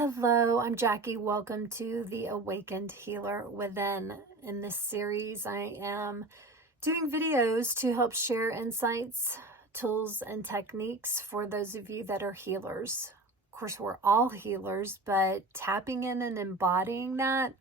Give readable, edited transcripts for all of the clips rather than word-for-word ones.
Hello, I'm Jackie. Welcome to the Awakened Healer Within. In this series, I am doing videos to help share insights, tools, and techniques for those of you that are healers. Of course, we're all healers, but tapping in and embodying that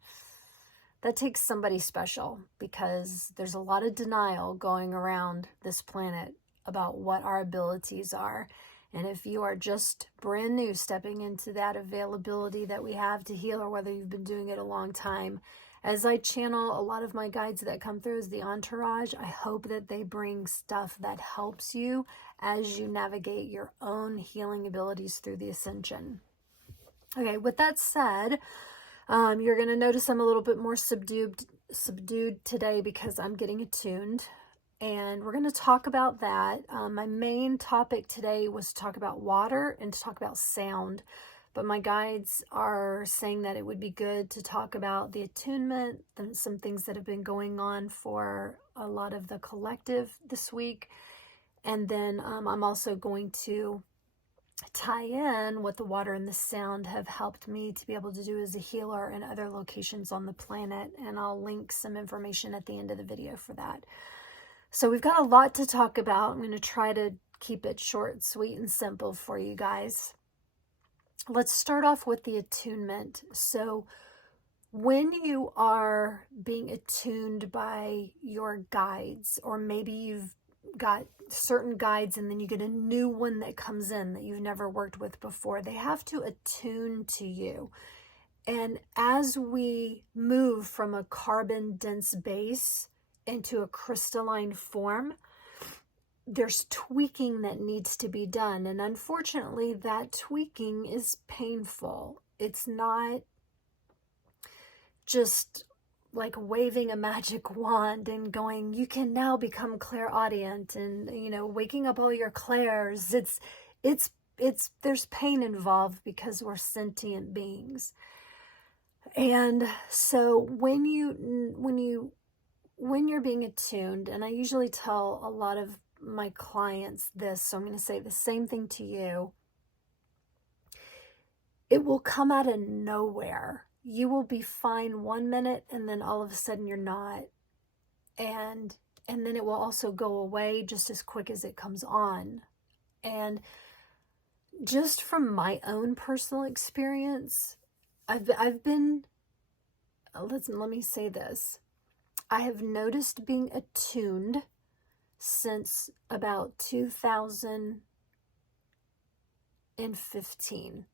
takes somebody special, because there's a lot of denial going around this planet about what our abilities are. And if you are just brand new stepping into that availability that we have to heal, or whether you've been doing it a long time, as I channel a lot of my guides that come through as the Entourage, I hope that they bring stuff that helps you as you navigate your own healing abilities through the Ascension. Okay, with that said, you're going to notice I'm a little bit more subdued today because I'm getting attuned. And we're going to talk about that. My main topic today was to talk about water and to talk about sound. But my guides are saying that it would be good to talk about the attunement and some things that have been going on for a lot of the collective this week. And then I'm also going to tie in what the water and the sound have helped me to be able to do as a healer in other locations on the planet. And I'll link some information at the end of the video for that. So we've got a lot to talk about. I'm going to try to keep it short, sweet, and simple for you guys. Let's start off with the attunement. So when you are being attuned by your guides, or maybe you've got certain guides and then you get a new one that comes in that you've never worked with before, they have to attune to you. And as we move from a carbon-dense base into a crystalline form, there's tweaking that needs to be done. And unfortunately, that tweaking is painful. It's not just like waving a magic wand and going, you can now become clairaudient and, waking up all your clairs. There's pain involved because we're sentient beings. And so when you're being attuned, and I usually tell a lot of my clients this, so I'm going to say the same thing to you, it will come out of nowhere. You will be fine 1 minute and then all of a sudden you're not. And then it will also go away just as quick as it comes on. And just from my own personal experience, I've been, let me say this. I have noticed being attuned since about 2015.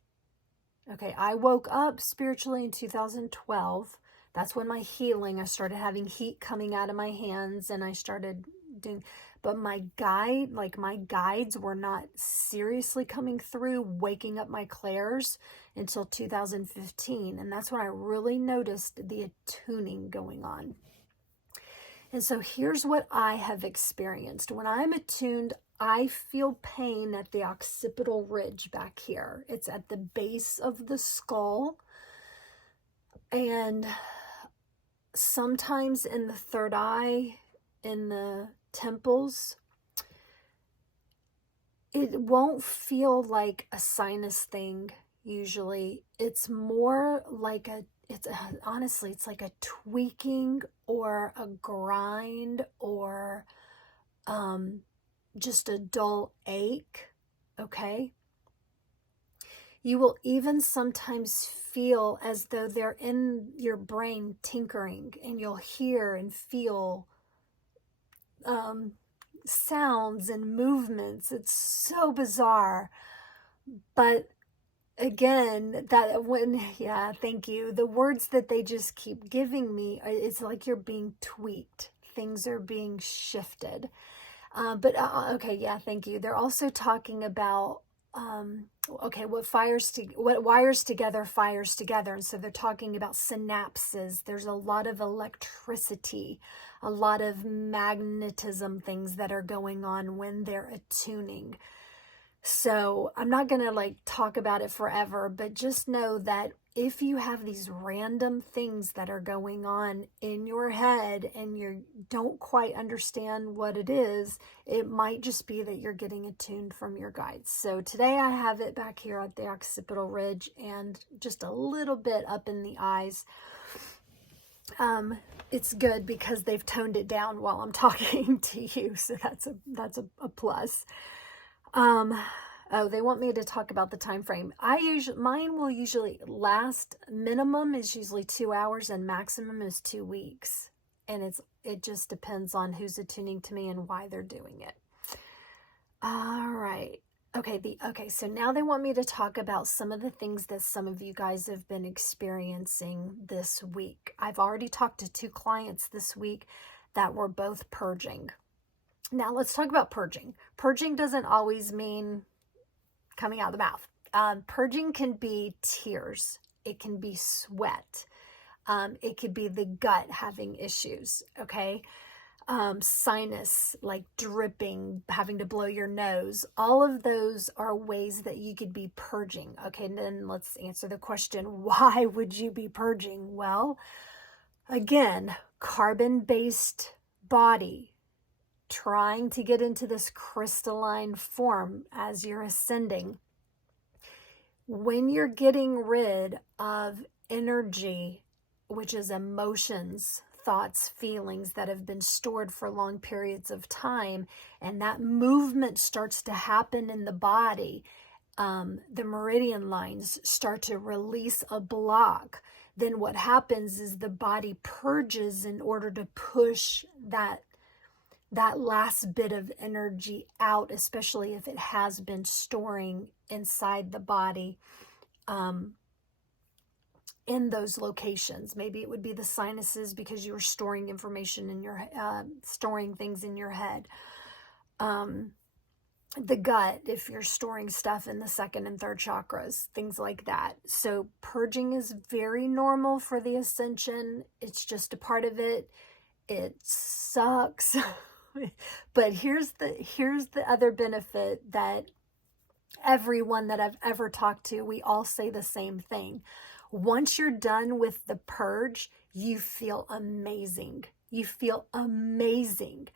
Okay, I woke up spiritually in 2012. That's when my healing, I started having heat coming out of my hands and I started doing, but my guides were not seriously coming through, waking up my clairs until 2015. And that's when I really noticed the attuning going on. And so here's what I have experienced. When I'm attuned, I feel pain at the occipital ridge back here. It's at the base of the skull. And sometimes in the third eye, in the temples. It won't feel like a sinus thing usually. It's more like honestly, it's like a tweaking or a grind or just a dull ache, okay? You will even sometimes feel as though they're in your brain tinkering, and you'll hear and feel sounds and movements. It's so bizarre. But again, thank you. The words that they just keep giving me, it's like you're being tweaked. Things are being shifted. Thank you. They're also talking about, what wires together fires together. And so they're talking about synapses. There's a lot of electricity, a lot of magnetism things that are going on when they're attuning. So I'm not going to talk about it forever, but just know that if you have these random things that are going on in your head and you don't quite understand what it is, it might just be that you're getting attuned from your guides. So today I have it back here at the occipital ridge and just a little bit up in the eyes. It's good because they've toned it down while I'm talking to you, so that's a plus. Oh, they want me to talk about the time frame. Mine will usually last, minimum is usually 2 hours and maximum is 2 weeks. And it just depends on who's attuning to me and why they're doing it. All right. Okay, so now they want me to talk about some of the things that some of you guys have been experiencing this week. I've already talked to 2 clients this week that were both purging. Now let's talk about purging. Purging doesn't always mean coming out of the mouth. Purging can be tears. It can be sweat. It could be the gut having issues, okay? Sinus, like dripping, having to blow your nose. All of those are ways that you could be purging. Okay, and then let's answer the question, why would you be purging? Well, again, carbon-based body, trying to get into this crystalline form as you're ascending. When you're getting rid of energy, which is emotions, thoughts, feelings that have been stored for long periods of time, and that movement starts to happen in the body, the meridian lines start to release a block, then what happens is the body purges in order to push that last bit of energy out, especially if it has been storing inside the body in those locations. Maybe it would be the sinuses because you were storing information in your storing things in your head. The gut, if you're storing stuff in the 2nd and 3rd chakras, things like that. So purging is very normal for the ascension. It's just a part of it. It sucks. But here's the other benefit that everyone that I've ever talked to, we all say the same thing. Once you're done with the purge, you feel amazing. You feel amazing.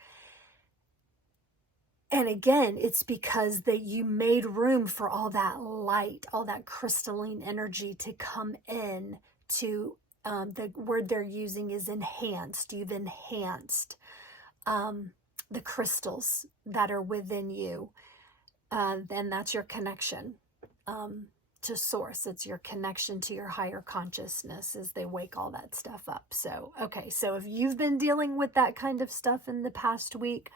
And again, it's because that you made room for all that light, all that crystalline energy to come in to, the word they're using is enhanced. You've enhanced the crystals that are within you. And that's your connection to source. It's your connection to your higher consciousness as they wake all that stuff up. So, okay, so if you've been dealing with that kind of stuff in the past week,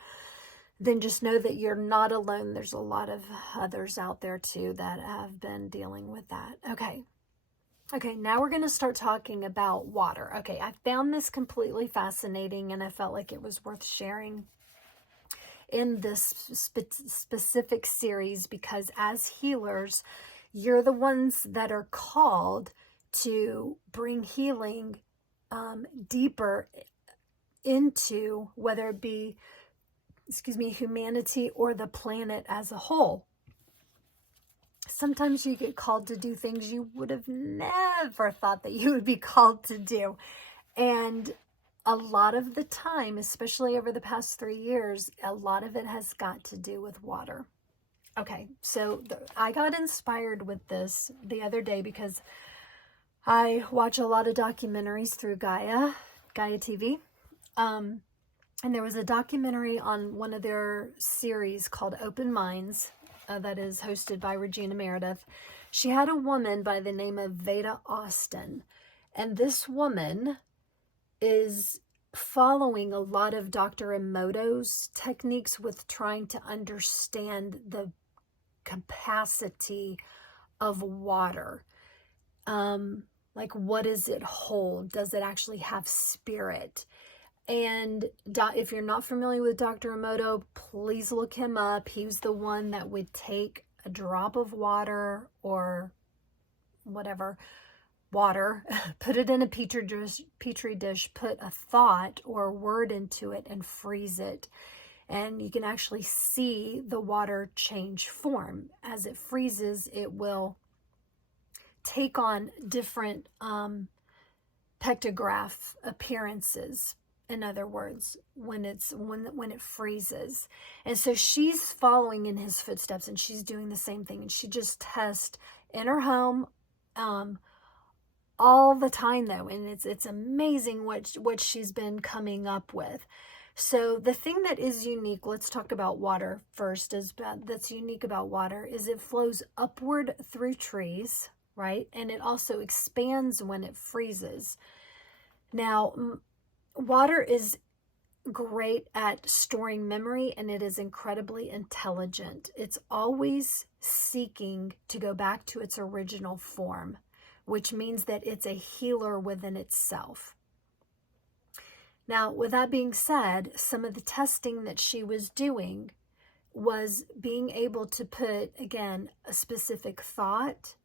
then just know that you're not alone. There's a lot of others out there too that have been dealing with that. Okay, now we're going to start talking about water. Okay, I found this completely fascinating and I felt like it was worth sharing in this specific series because as healers, you're the ones that are called to bring healing deeper into whether it be, humanity or the planet as a whole. Sometimes you get called to do things you would have never thought that you would be called to do. And a lot of the time, especially over the past 3 years, a lot of it has got to do with water. Okay, so I got inspired with this the other day because I watch a lot of documentaries through Gaia TV. And there was a documentary on one of their series called Open Minds that is hosted by Regina Meredith. She had a woman by the name of Veda Austin. And this woman is following a lot of Dr. Emoto's techniques with trying to understand the capacity of water. Like, what does it hold? Does it actually have spirit? And if you're not familiar with Dr. Emoto, please look him up. He was the one that would take a drop of water or whatever, water, put it in a petri dish, put a thought or word into it and freeze it. And you can actually see the water change form. As it freezes, it will take on different pectograph appearances. In other words, when it freezes. And so she's following in his footsteps, and she's doing the same thing. And she just tests in her home all the time, though, and it's amazing what she's been coming up with. So the thing that is unique, let's talk about water first, that's unique about water is it flows upward through trees, right? And it also expands when it freezes. Now, water is great at storing memory, and it is incredibly intelligent. It's always seeking to go back to its original form, which means that it's a healer within itself. Now, with that being said, some of the testing that she was doing was being able to put, again, a specific thought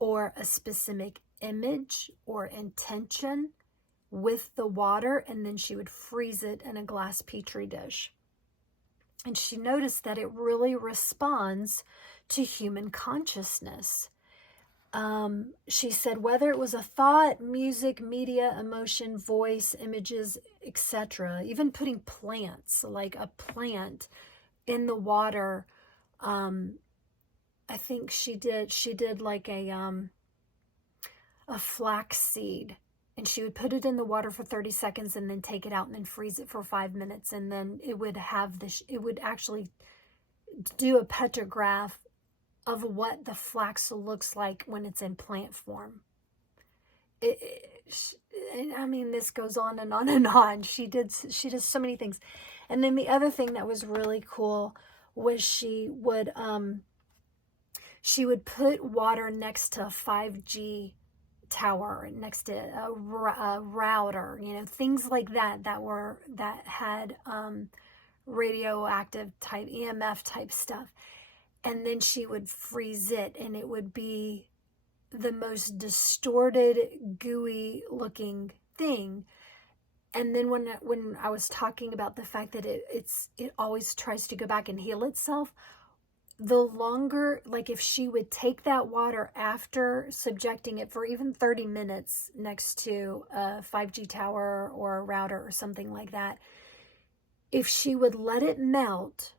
or a specific image or intention with the water, and then she would freeze it in a glass petri dish. And she noticed that it really responds to human consciousness. She said whether it was a thought, music, media, emotion, voice, images, etc., even putting plants, like a plant in the water. I think she did like a flax seed, and she would put it in the water for 30 seconds and then take it out and then freeze it for 5 minutes, and then it would have this, it would actually do a petrograph of what the flax looks like when it's in plant form. I mean, this goes on and on and on. She does so many things. And then the other thing that was really cool was she would put water next to a 5G tower, next to a router, you know, things like that had radioactive type, EMF type stuff. And then she would freeze it, and it would be the most distorted, gooey looking thing. And then when I was talking about the fact that it always tries to go back and heal itself, the longer, like if she would take that water after subjecting it for even 30 minutes next to a 5G tower or a router or something like that, if she would let it melt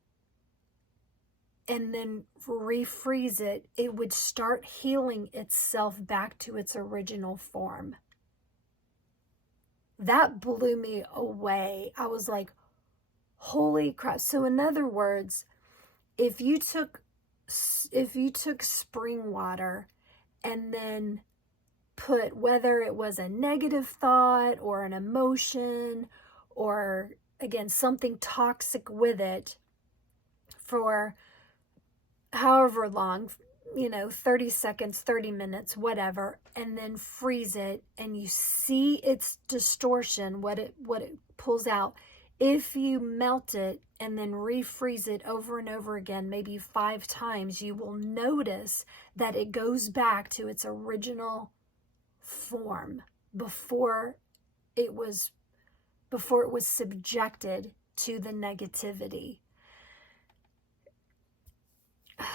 and then refreeze it, it would start healing itself back to its original form. That blew me away. I was like, holy crap. So in other words, if you took spring water and then put, whether it was a negative thought or an emotion or, again, something toxic with it for however long, 30 seconds, 30 minutes, whatever, and then freeze it, and you see its distortion, what it pulls out. If you melt it and then refreeze it over and over again, maybe 5 times, you will notice that it goes back to its original form before it was subjected to the negativity. I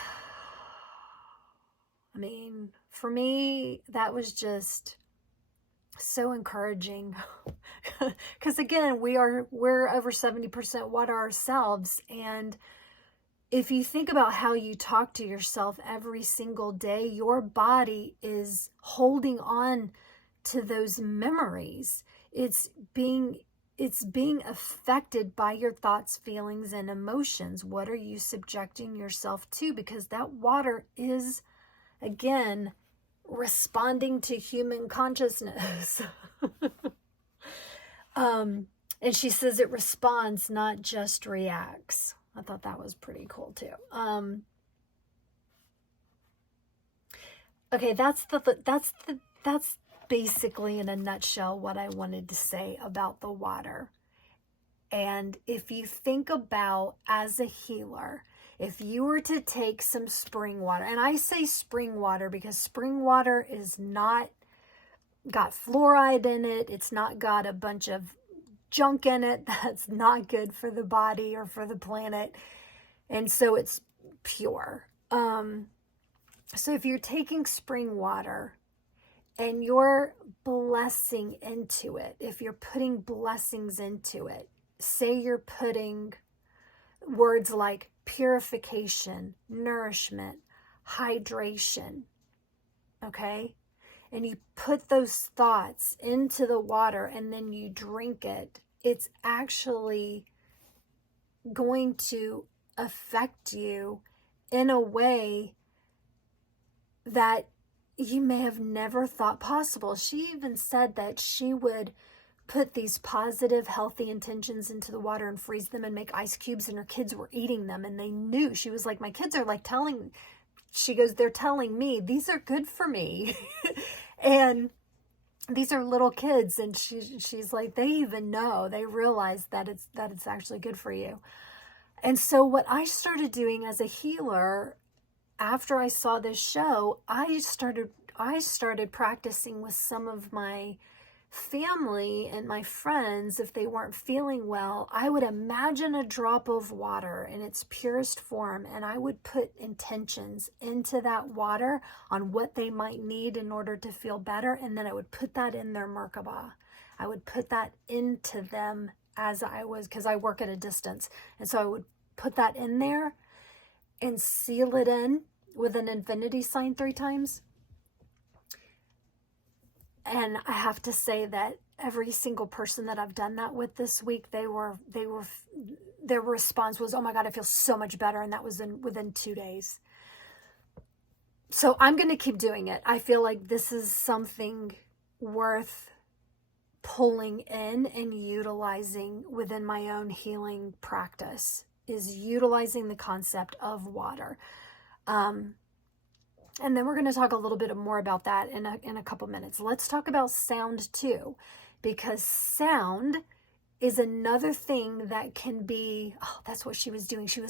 mean, for me, that was just so encouraging because again, we're over 70% water ourselves. And if you think about how you talk to yourself every single day, your body is holding on to those memories. It's being affected by your thoughts, feelings, and emotions. What are you subjecting yourself to? Because that water is, again, responding to human consciousness. And she says it responds, not just reacts. I thought that was pretty cool too. Okay, that's basically in a nutshell what I wanted to say about the water. And if you think about, as a healer, if you were to take some spring water, and I say spring water because spring water is not got fluoride in it, it's not got a bunch of junk in it that's not good for the body or for the planet, and so it's pure. So if you're taking spring water and you're blessing into it, if you're putting blessings into it, say you're putting words like purification, nourishment, hydration, okay? And you put those thoughts into the water and then you drink it, it's actually going to affect you in a way that you may have never thought possible. She even said that she would put these positive, healthy intentions into the water and freeze them and make ice cubes, and her kids were eating them, and they knew. She was like, my kids are like she goes, they're telling me these are good for me. And these are little kids, and she's like, they even know, they realize that it's actually good for you. And so what I started doing as a healer after I saw this show, I started practicing with some of my family and my friends. If they weren't feeling well, I would imagine a drop of water in its purest form, and I would put intentions into that water on what they might need in order to feel better, and then I would put that in their Merkaba. I would put that into them because I work at a distance, and so I would put that in there and seal it in with an infinity sign 3 times. And I have to say that every single person that I've done that with this week, their response was, oh my God, I feel so much better. And that was within 2 days. So I'm going to keep doing it. I feel like this is something worth pulling in and utilizing within my own healing practice, is utilizing the concept of water. And then we're going to talk a little bit more about that in a couple minutes. Let's talk about sound too, because sound is another thing that can be, that's what she was doing. She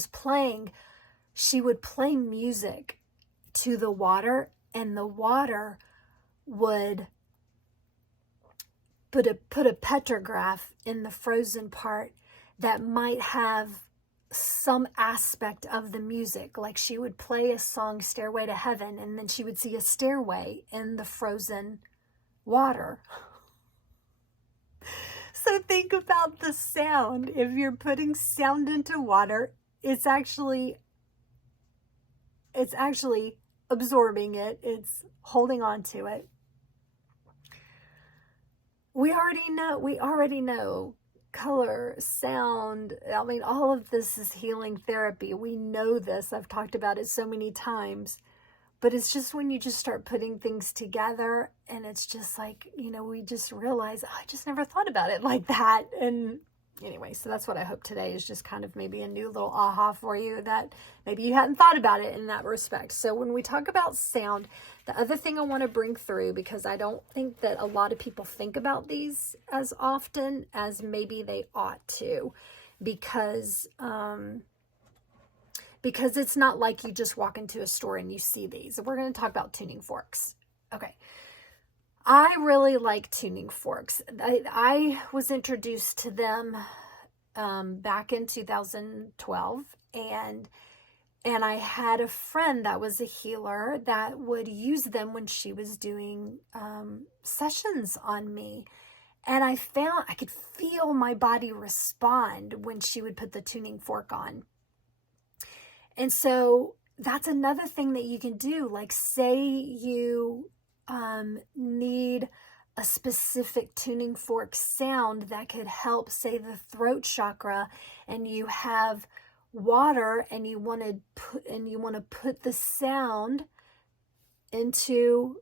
would play music to the water, and the water would put a petrograph in the frozen part that might have some aspect of the music. Like she would play a song, Stairway to Heaven, and then she would see a stairway in the frozen water. So think about the sound. If you're putting sound into water, it's actually absorbing it. It's holding on to it. We already know color, sound. I mean, all of this is healing therapy. We know this. I've talked about it so many times. But it's just when you just start putting things together, and it's just like, we just realize, I just never thought about it like that. And anyway, so that's what I hope today is, just kind of maybe a new little aha for you, that maybe you hadn't thought about it in that respect. So when we talk about sound, the other thing I want to bring through, because I don't think that a lot of people think about these as often as maybe they ought to, because it's not like you just walk into a store and you see these. We're going to talk about tuning forks. Okay. I really like tuning forks. I was introduced to them back in 2012, and I had a friend that was a healer that would use them when she was doing sessions on me. And I found I could feel my body respond when she would put the tuning fork on. And so that's another thing that you can do. Like, say you need a specific tuning fork sound that could help, say, the throat chakra, and you have water and you want to put the sound into,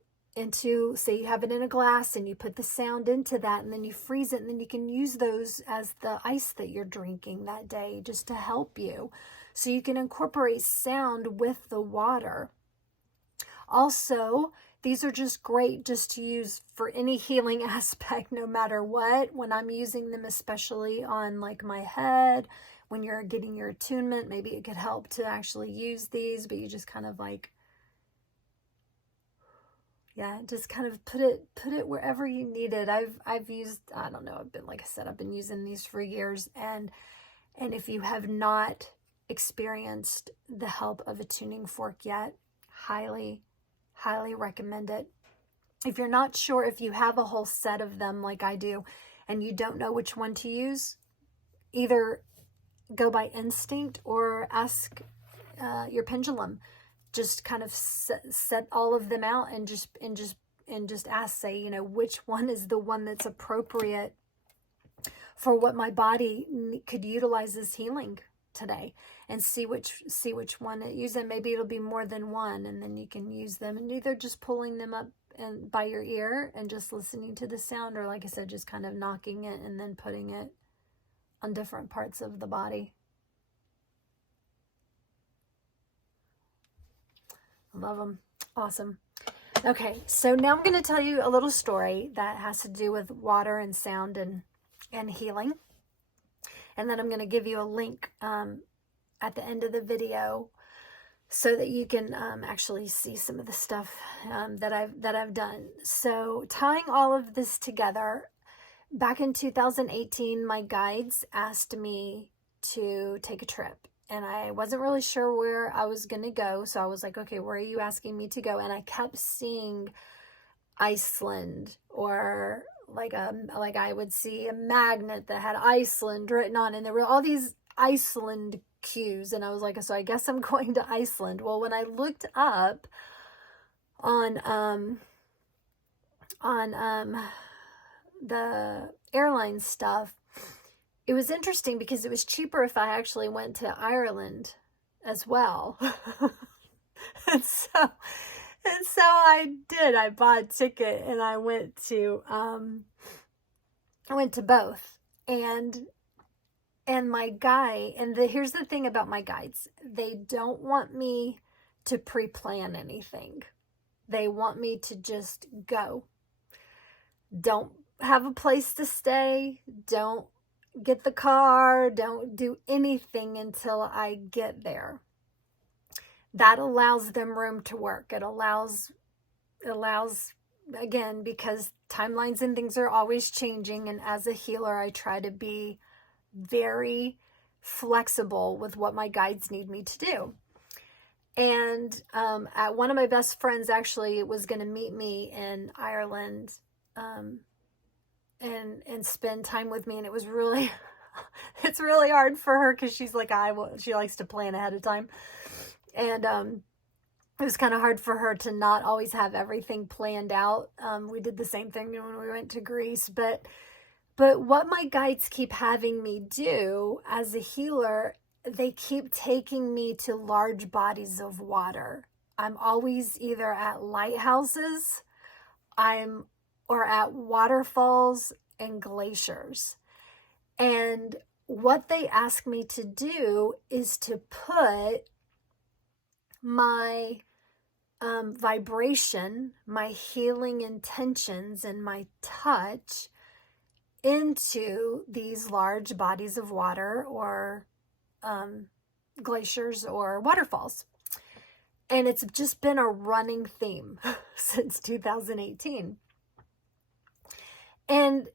say you have it in a glass and you put the sound into that, and then you freeze it, and then you can use those as the ice that you're drinking that day, just to help you. So you can incorporate sound with the water. Also, these are just great just to use for any healing aspect, no matter what. When I'm using them, especially on like my head, when you're getting your attunement, maybe it could help to actually use these, but you just kind of like, just kind of put it wherever you need it. I've used, I don't know, I've been using these for years, and if you have not experienced the help of a tuning fork yet, highly, highly recommend it. If you're not sure, if you have a whole set of them like I do, and you don't know which one to use, either go by instinct or ask your pendulum. Just kind of set all of them out and just ask, say, you know, which one is the one that's appropriate for what my body could utilize as healing today, and see which one it uses. And maybe it'll be more than one, and then you can use them, and either just pulling them up and by your ear and just listening to the sound, or like I said, just kind of knocking it and then putting it on different parts of the body. I love them. Awesome. Okay, so now I'm going to tell you a little story that has to do with water and sound and healing. And then I'm going to give you a link at the end of the video so that you can actually see some of the stuff that I've done. So tying all of this together, back in 2018, my guides asked me to take a trip. And I wasn't really sure where I was going to go. So I was like, okay, where are you asking me to go? And I kept seeing Iceland, or like I would see a magnet that had Iceland written on, and there were all these Iceland cues. And I was like, so I guess I'm going to Iceland. Well, when I looked up on the airline stuff, it was interesting because it was cheaper if I actually went to Ireland as well. and so I did. I bought a ticket and I went to both. And my guy, and here's the thing about my guides. They don't want me to pre-plan anything. They want me to just go. Don't have a place to stay. Don't get the car, don't do anything until I get there. That allows them room to work. It allows, again, because timelines and things are always changing, and as a healer, I try to be very flexible with what my guides need me to do. And one of my best friends actually was going to meet me in Ireland, and spend time with me, and it was really it's really hard for her because she's like she likes to plan ahead of time, and it was kind of hard for her to not always have everything planned out. We did the same thing when we went to Greece, but what my guides keep having me do as a healer, they keep taking me to large bodies of water. I'm always either at lighthouses, or at waterfalls and glaciers. And what they ask me to do is to put my vibration, my healing intentions, and my touch into these large bodies of water, or glaciers or waterfalls. And it's just been a running theme since 2018. And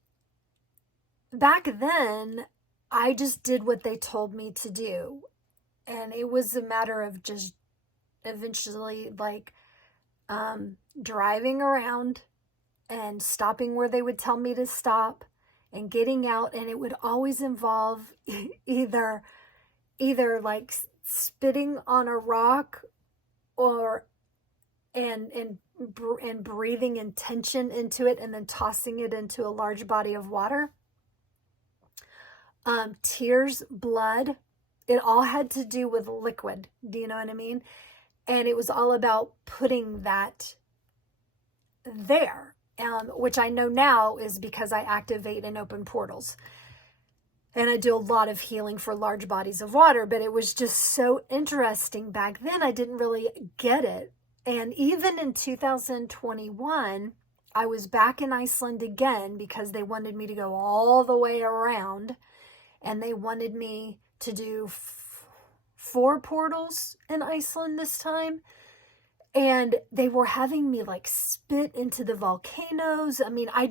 back then, I just did what they told me to do. And it was a matter of just eventually driving around and stopping where they would tell me to stop and getting out. And it would always involve either like spitting on a rock, or and breathing intention into it, and then tossing it into a large body of water. Tears, blood, it all had to do with liquid. Do you know what I mean? And it was all about putting that there, which I know now is because I activate and open portals. And I do a lot of healing for large bodies of water, but it was just so interesting back then. I didn't really get it. And even in 2021, I was back in Iceland again because they wanted me to go all the way around, and they wanted me to do 4 portals in Iceland this time. And they were having me like spit into the volcanoes. I mean, I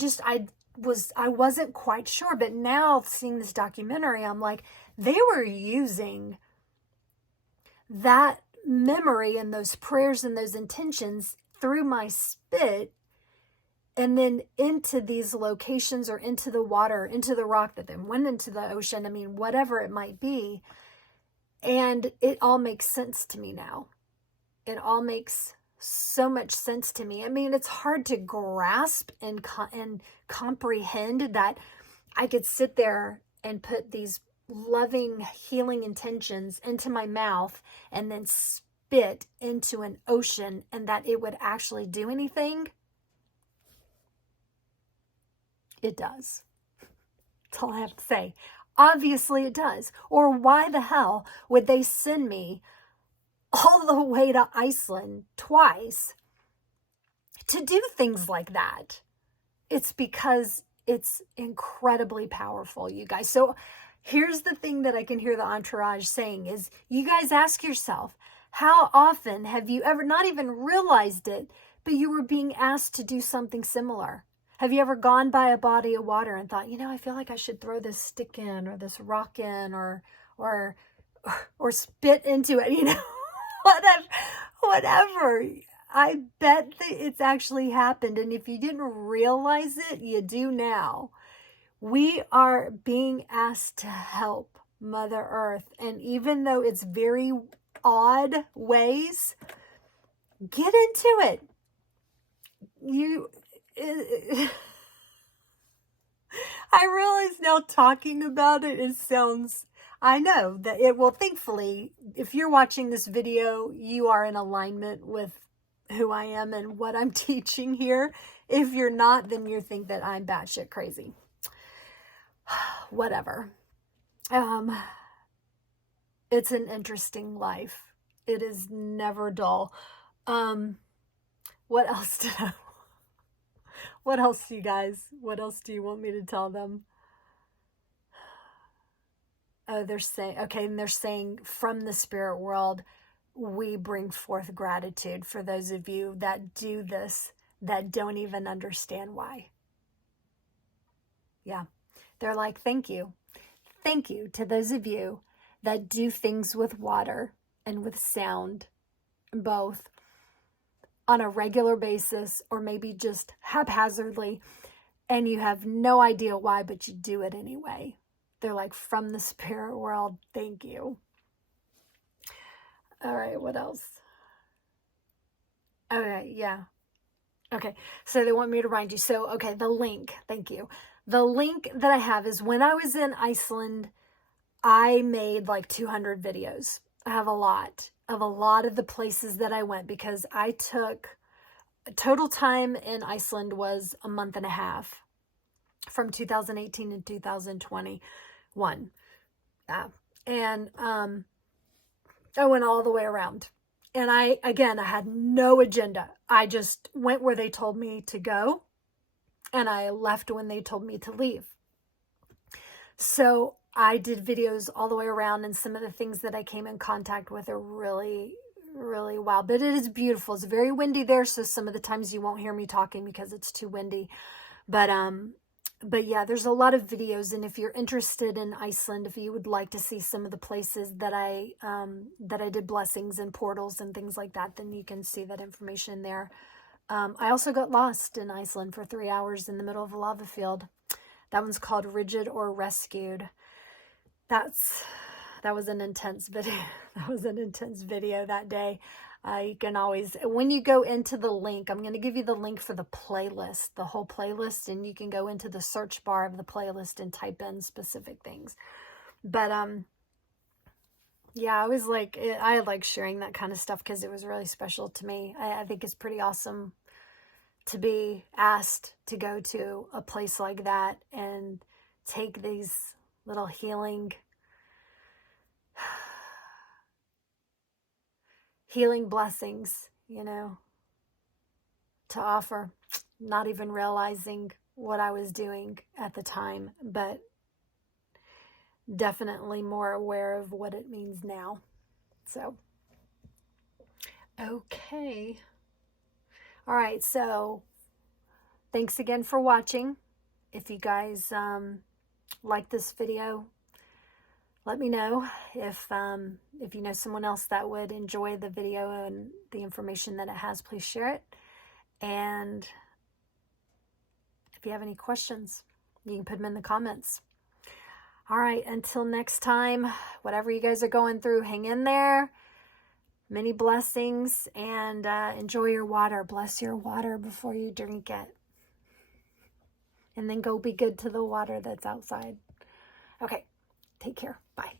wasn't quite sure, but now seeing this documentary, I'm like, they were using that memory and those prayers and those intentions through my spit and then into these locations or into the water, into the rock that then went into the ocean. I mean, whatever it might be. And it all makes sense to me now. It all makes so much sense to me. I mean, it's hard to grasp and comprehend that I could sit there and put these loving, healing intentions into my mouth and then spit into an ocean and that it would actually do anything. It does. That's all I have to say. Obviously it does. Or why the hell would they send me all the way to Iceland twice to do things like that? It's because it's incredibly powerful, you guys. So here's the thing that I can hear the entourage saying is, you guys ask yourself, how often have you ever not even realized it, but you were being asked to do something similar? Have you ever gone by a body of water and thought, you know, I feel like I should throw this stick in or this rock in or spit into it, you know, whatever. I bet that it's actually happened. And if you didn't realize it, you do now. We are being asked to help Mother Earth. And even though it's very odd ways, get into it. I realize now talking about it, it sounds, I know that it will, thankfully, if you're watching this video, you are in alignment with who I am and what I'm teaching here. If you're not, then you think that I'm batshit crazy. Whatever. It's an interesting life. It is never dull. What else did I... What else, you guys? What else do you want me to tell them? Oh, they're saying, okay, and they're saying from the spirit world, we bring forth gratitude for those of you that do this, that don't even understand why. Yeah. They're like, thank you. Thank you to those of you that do things with water and with sound, both on a regular basis or maybe just haphazardly, and you have no idea why, but you do it anyway. They're like, from the spirit world, thank you. All right, what else? All right, yeah. Okay, so they want me to remind you. So, okay, the link, thank you. The link that I have is when I was in Iceland, I made like 200 videos. I have a lot of the places that I went because I took total time in Iceland was a month and a half from 2018 to 2021. And I went all the way around. And I had no agenda. I just went where they told me to go. And I left when they told me to leave. So I did videos all the way around, and some of the things that I came in contact with are really, really wild. But it is beautiful. It's very windy there, so some of the times you won't hear me talking because it's too windy. But yeah, there's a lot of videos, and if you're interested in Iceland, if you would like to see some of the places that I did blessings and portals and things like that, then you can see that information there. I also got lost in Iceland for 3 hours in the middle of a lava field. That one's called Rigid or Rescued. That was an intense video. That was an intense video that day. You can always, when you go into the link, I'm going to give you the link for the playlist, the whole playlist, and you can go into the search bar of the playlist and type in specific things. But yeah, I like sharing that kind of stuff because it was really special to me. I think it's pretty awesome to be asked to go to a place like that and take these little healing blessings, you know, to offer, not even realizing what I was doing at the time, but definitely more aware of what it means now. So, okay. All right, so thanks again for watching. If you guys like this video, let me know. If you know someone else that would enjoy the video and the information that it has, please share it. And if you have any questions, you can put them in the comments. All right, until next time, whatever you guys are going through, hang in there. Many blessings, and enjoy your water. Bless your water before you drink it. And then go be good to the water that's outside. Okay, take care. Bye.